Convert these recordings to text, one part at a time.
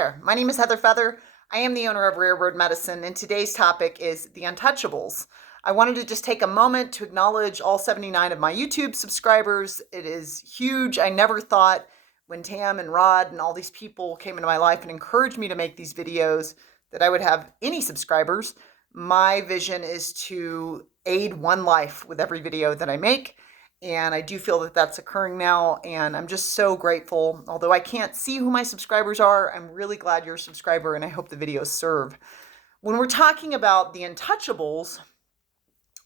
there, my name is Heather Feather. I am the owner of Rare Bird Medicine, and today's topic is the Untouchables. I wanted to just take a moment to acknowledge all 79 of my YouTube subscribers. It is huge. I never thought when Tam and Rod and all these people came into my life and encouraged me to make these videos that I would have any subscribers. My vision is to aid one life with every video that I make. And I do feel that that's occurring now, and I'm just so grateful. Although I can't see who my subscribers are, I'm really glad you're a subscriber, and I hope the videos serve. When we're talking about the Untouchables,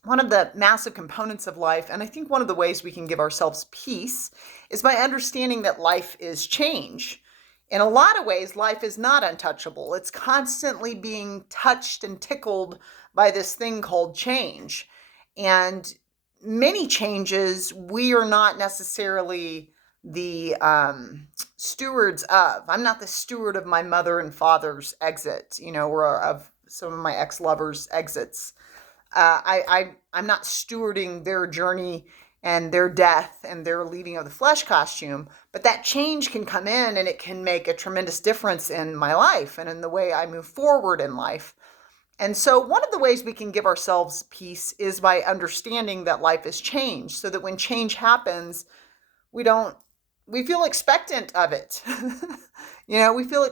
one of the massive components of life, and I think one of the ways we can give ourselves peace, is by understanding that life is change. In a lot of ways, life is not untouchable. It's constantly being touched and tickled by this thing called change. And many changes we are not necessarily the stewards of. I'm not the steward of my mother and father's exit, or of some of my ex-lovers' exits. I'm not stewarding their journey and their death and their leaving of the flesh costume, but that change can come in and it can make a tremendous difference in my life and in the way I move forward in life. And so one of the ways we can give ourselves peace is by understanding that life is change, so that when change happens, we feel expectant of it. We feel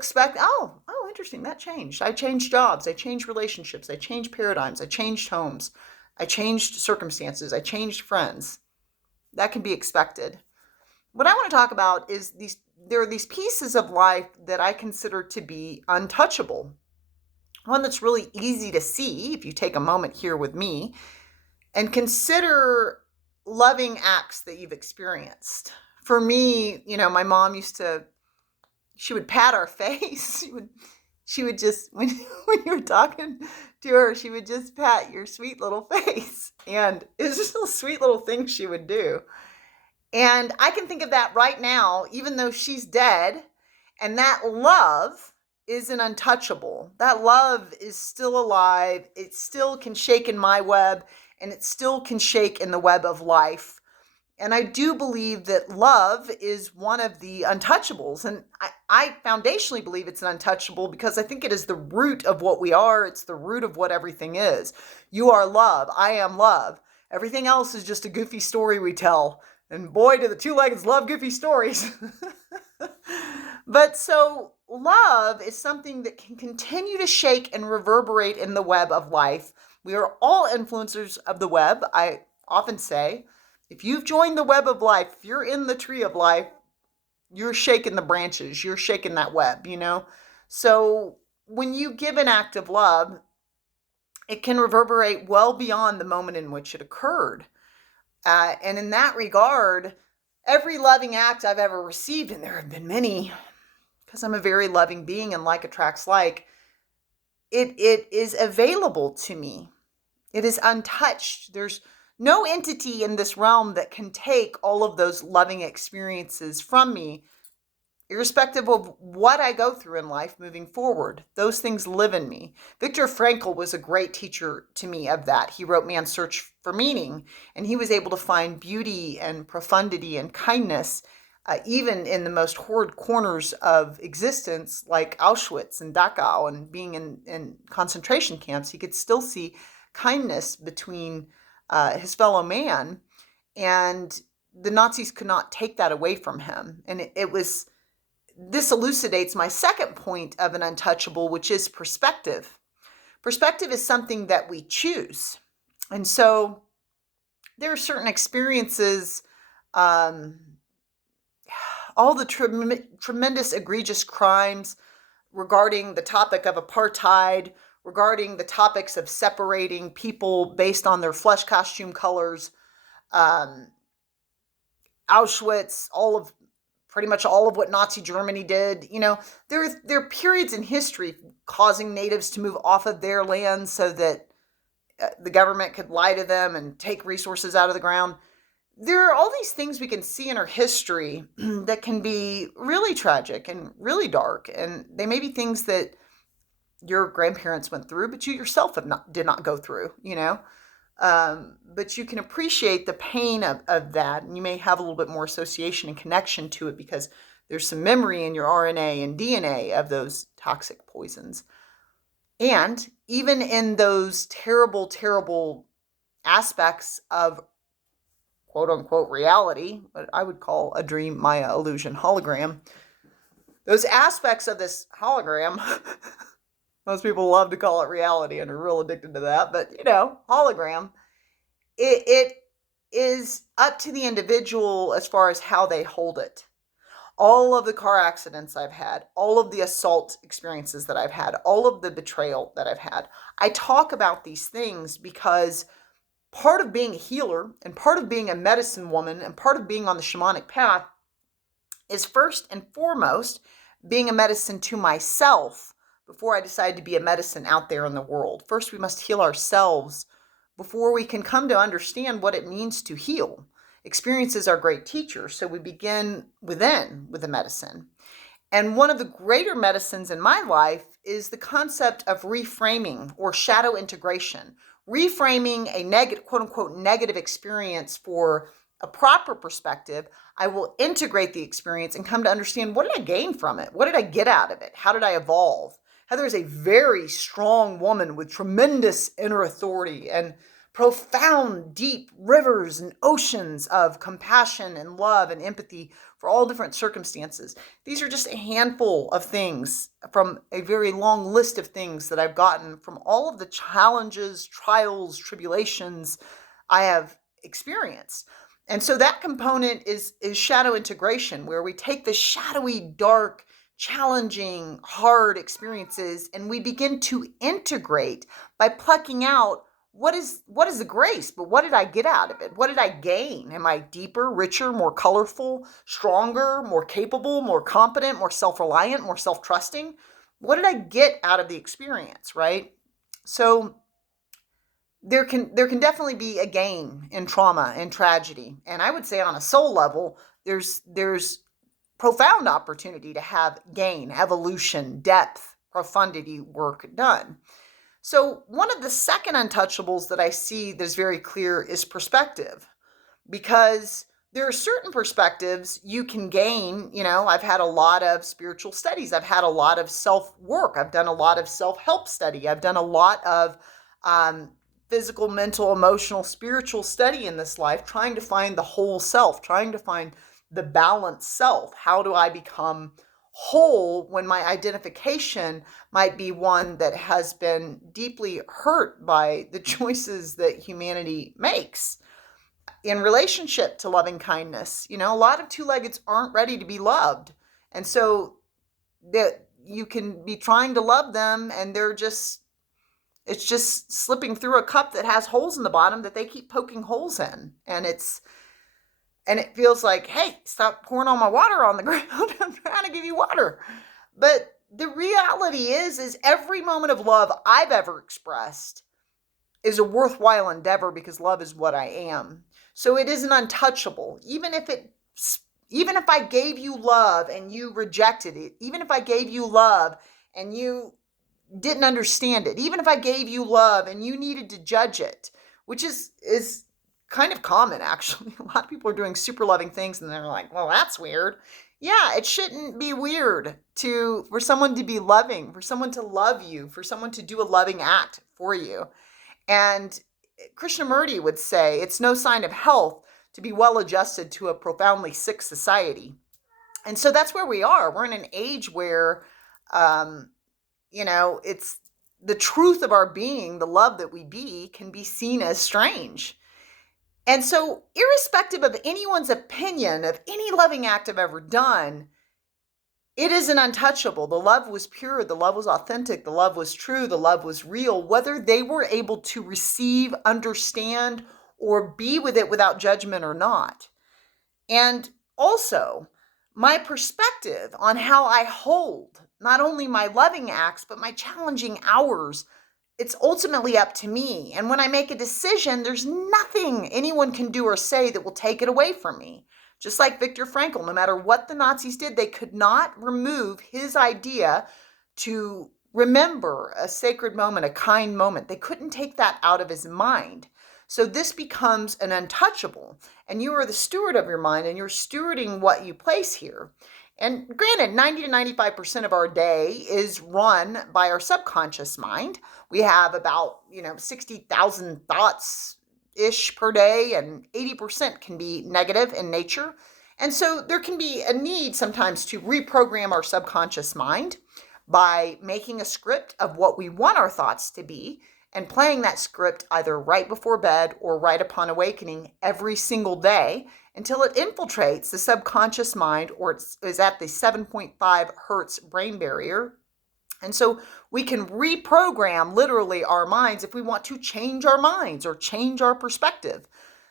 interesting, that changed. I changed jobs, I changed relationships, I changed paradigms, I changed homes, I changed circumstances, I changed friends. That can be expected. What I want to talk about is there are these pieces of life that I consider to be untouchable. One that's really easy to see if you take a moment here with me and consider loving acts that you've experienced. For me, my mom she would pat our face. She would just, when you were talking to her, she would just pat your sweet little face. And it was just a sweet little thing she would do. And I can think of that right now, even though she's dead, and that love is an untouchable. That love is still alive. It still can shake in my web, and it still can shake in the web of life. And I do believe that love is one of the untouchables. And I foundationally believe it's an untouchable because I think it is the root of what we are. It's the root of what everything is. You are love. I am love. Everything else is just a goofy story we tell. And boy, do the two-leggeds love goofy stories. But so love is something that can continue to shake and reverberate in the web of life. We are all influencers of the web. I often say, if you've joined the web of life, if you're in the tree of life, you're shaking the branches, you're shaking that web, So when you give an act of love, it can reverberate well beyond the moment in which it occurred. And in that regard, every loving act I've ever received, and there have been many, because I'm a very loving being and like attracts like, it is available to me. It is untouched. There's no entity in this realm that can take all of those loving experiences from me, irrespective of what I go through in life moving forward. Those things live in me. Viktor Frankl was a great teacher to me of that. He wrote Man's Search for Meaning, and he was able to find beauty and profundity and kindness even in the most horrid corners of existence, like Auschwitz and Dachau and being in concentration camps. He could still see kindness between his fellow man, and the Nazis could not take that away from him. And this elucidates my second point of an untouchable, which is perspective. Perspective is something that we choose. And so there are certain experiences, all the tremendous egregious crimes regarding the topic of apartheid, regarding the topics of separating people based on their flesh costume colors, Auschwitz, pretty much all of what Nazi Germany did. There are periods in history causing natives to move off of their land so that the government could lie to them and take resources out of the ground. There are all these things we can see in our history that can be really tragic and really dark. And they may be things that your grandparents went through, but you yourself did not go through, But you can appreciate the pain of that. And you may have a little bit more association and connection to it because There's some memory in your RNA and DNA of those toxic poisons. And even in those terrible, terrible aspects of quote unquote reality, what I would call a dream, Maya, illusion, hologram, those aspects of this hologram, most people love to call it reality and are real addicted to that, but hologram, it is up to the individual as far as how they hold it. All of the car accidents I've had, all of the assault experiences that I've had, all of the betrayal that I've had, I talk about these things because part of being a healer and part of being a medicine woman and part of being on the shamanic path is first and foremost being a medicine to myself before I decide to be a medicine out there in the world. First, we must heal ourselves before we can come to understand what it means to heal. Experiences are great teachers, so we begin within with the medicine. And one of the greater medicines in my life is the concept of reframing or shadow integration. Reframing a negative, quote unquote, negative experience for a proper perspective. I will integrate the experience and come to understand, what did I gain from it? What did I get out of it? How did I evolve? Heather is a very strong woman with tremendous inner authority and profound, deep rivers and oceans of compassion and love and empathy for all different circumstances. These are just a handful of things from a very long list of things that I've gotten from all of the challenges, trials, tribulations I have experienced. And so that component is shadow integration, where we take the shadowy, dark, challenging, hard experiences and we begin to integrate by plucking out what is the grace, but what did I get out of it? What did I gain? Am I deeper, richer, more colorful, stronger, more capable, more competent, more self-reliant, more self-trusting? What did I get out of the experience, right? So there can definitely be a gain in trauma and tragedy. And I would say on a soul level, there's profound opportunity to have gain, evolution, depth, profundity work done. So one of the second untouchables that I see that is very clear is perspective, because there are certain perspectives you can gain. I've had a lot of spiritual studies. I've had a lot of self-work. I've done a lot of self-help study. I've done a lot of physical, mental, emotional, spiritual study in this life, trying to find the whole self, trying to find the balanced self. How do I become whole when my identification might be one that has been deeply hurt by the choices that humanity makes in relationship to loving kindness? A lot of two-leggeds aren't ready to be loved. And so that you can be trying to love them and it's just slipping through a cup that has holes in the bottom that they keep poking holes in. And it feels like, hey, stop pouring all my water on the ground. I'm trying to give you water. But the reality is every moment of love I've ever expressed is a worthwhile endeavor because love is what I am. So it is an untouchable. Even if I gave you love and you rejected it, even if I gave you love and you didn't understand it, even if I gave you love and you needed to judge it, which is kind of common, actually. A lot of people are doing super loving things and they're like, well, that's weird. Yeah, it shouldn't be weird for someone to be loving, for someone to love you, for someone to do a loving act for you. And Krishnamurti would say, it's no sign of health to be well adjusted to a profoundly sick society. And so that's where we are. We're in an age where, it's the truth of our being, the love that we be, can be seen as strange. And so, irrespective of anyone's opinion of any loving act I've ever done, it is an untouchable. The love was pure. The love was authentic. The love was true. The love was real. Whether they were able to receive, understand, or be with it without judgment or not. And also, my perspective on how I hold not only my loving acts, but my challenging hours, it's ultimately up to me. And when I make a decision, there's nothing anyone can do or say that will take it away from me. Just like Viktor Frankl, no matter what the Nazis did, they could not remove his idea to remember a sacred moment, a kind moment. They couldn't take that out of his mind. So this becomes an untouchable, and you are the steward of your mind, and you're stewarding what you place here. And granted, 90 to 95% of our day is run by our subconscious mind. We have about, 60,000 thoughts ish per day, and 80% can be negative in nature. And so there can be a need sometimes to reprogram our subconscious mind by making a script of what we want our thoughts to be and playing that script either right before bed or right upon awakening every single day until it infiltrates the subconscious mind, or is at the 7.5 hertz brain barrier. And so we can reprogram literally our minds if we want to change our minds or change our perspective.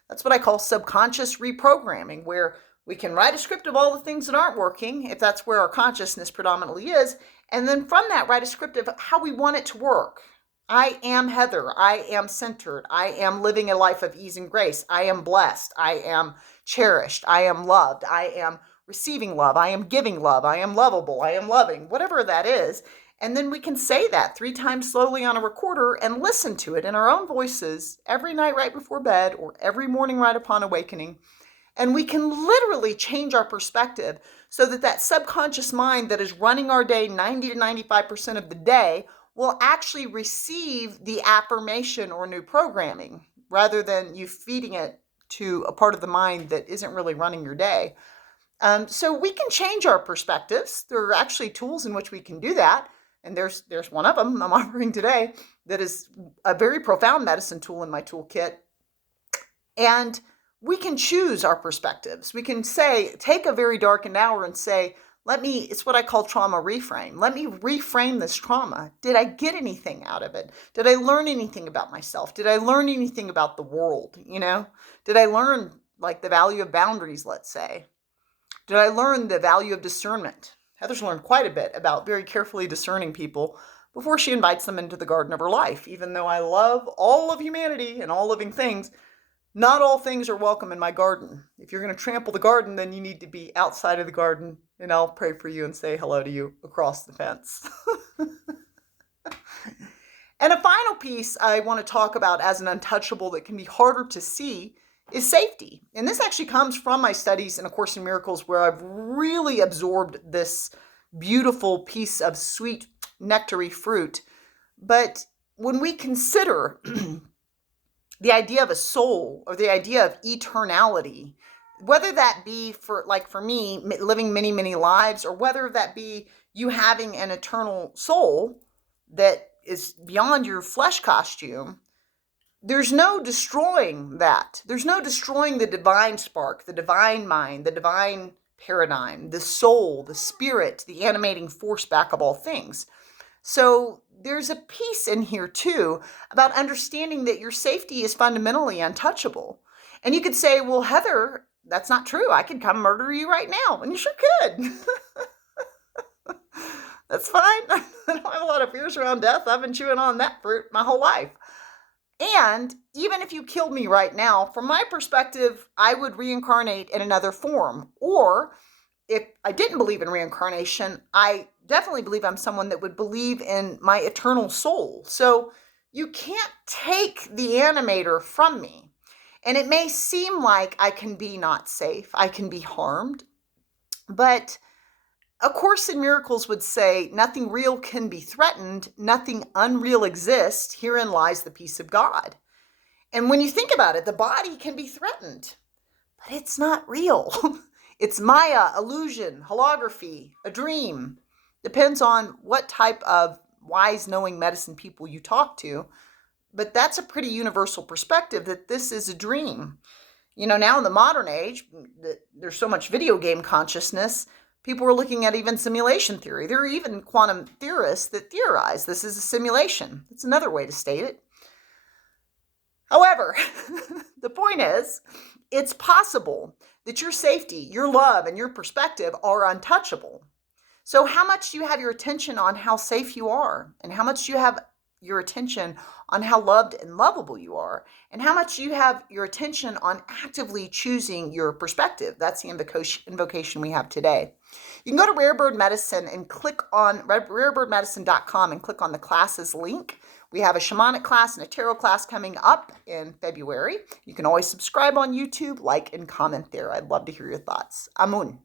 That's what I call subconscious reprogramming, where we can write a script of all the things that aren't working, if that's where our consciousness predominantly is, and then from that write a script of how we want it to work. I am Heather. I am centered. I am living a life of ease and grace. I am blessed. I am cherished. I am loved. I am receiving love. I am giving love. I am lovable. I am loving, whatever that is. And then we can say that 3 times slowly on a recorder and listen to it in our own voices every night right before bed or every morning right upon awakening. And we can literally change our perspective so that that subconscious mind that is running our day 90 to 95% of the day will actually receive the affirmation or new programming rather than you feeding it to a part of the mind that isn't really running your day. So we can change our perspectives. There are actually tools in which we can do that. And there's one of them I'm offering today that is a very profound medicine tool in my toolkit. And we can choose our perspectives. We can say, take a very darkened hour and say, it's what I call trauma reframe. Let me reframe this trauma. Did I get anything out of it? Did I learn anything about myself? Did I learn anything about the world? Did I learn the value of boundaries, let's say? Did I learn the value of discernment? Heather's learned quite a bit about very carefully discerning people before she invites them into the garden of her life. Even though I love all of humanity and all living things, not all things are welcome in my garden. If you're going to trample the garden, then you need to be outside of the garden, and I'll pray for you and say hello to you across the fence. And a final piece I want to talk about as an untouchable that can be harder to see is safety. And this actually comes from my studies in A Course in Miracles, where I've really absorbed this beautiful piece of sweet nectary fruit. But when we consider the idea of a soul or the idea of eternality, whether that be for me, living many, many lives, or whether that be you having an eternal soul that is beyond your flesh costume, there's no destroying that. There's no destroying the divine spark, the divine mind, the divine paradigm, the soul, the spirit, the animating force back of all things. So there's a piece in here too about understanding that your safety is fundamentally untouchable. And you could say, well, Heather, that's not true. I could come murder you right now. And you sure could. That's fine. I don't have a lot of fears around death. I've been chewing on that fruit my whole life. And even if you killed me right now, from my perspective, I would reincarnate in another form. Or if I didn't believe in reincarnation, I definitely believe I'm someone that would believe in my eternal soul. So you can't take the animator from me. And it may seem like I can be not safe, I can be harmed, but A Course in Miracles would say, nothing real can be threatened, nothing unreal exists, herein lies the peace of God. And when you think about it, the body can be threatened, but it's not real. It's Maya, illusion, holography, a dream. Depends on what type of wise, knowing medicine people you talk to. But that's a pretty universal perspective that this is a dream. Now in the modern age, there's so much video game consciousness. People are looking at even simulation theory. There are even quantum theorists that theorize this is a simulation. That's another way to state it. However, the point is, it's possible that your safety, your love, and your perspective are untouchable. So how much do you have your attention on how safe you are? And how much do you have your attention on how loved and lovable you are? And how much do you have your attention on actively choosing your perspective? That's the invocation we have today. You can go to Rare Bird Medicine and click on rarebirdmedicine.com and click on the classes link. We have a shamanic class and a tarot class coming up in February. You can always subscribe on YouTube, like, and comment there. I'd love to hear your thoughts. Amun.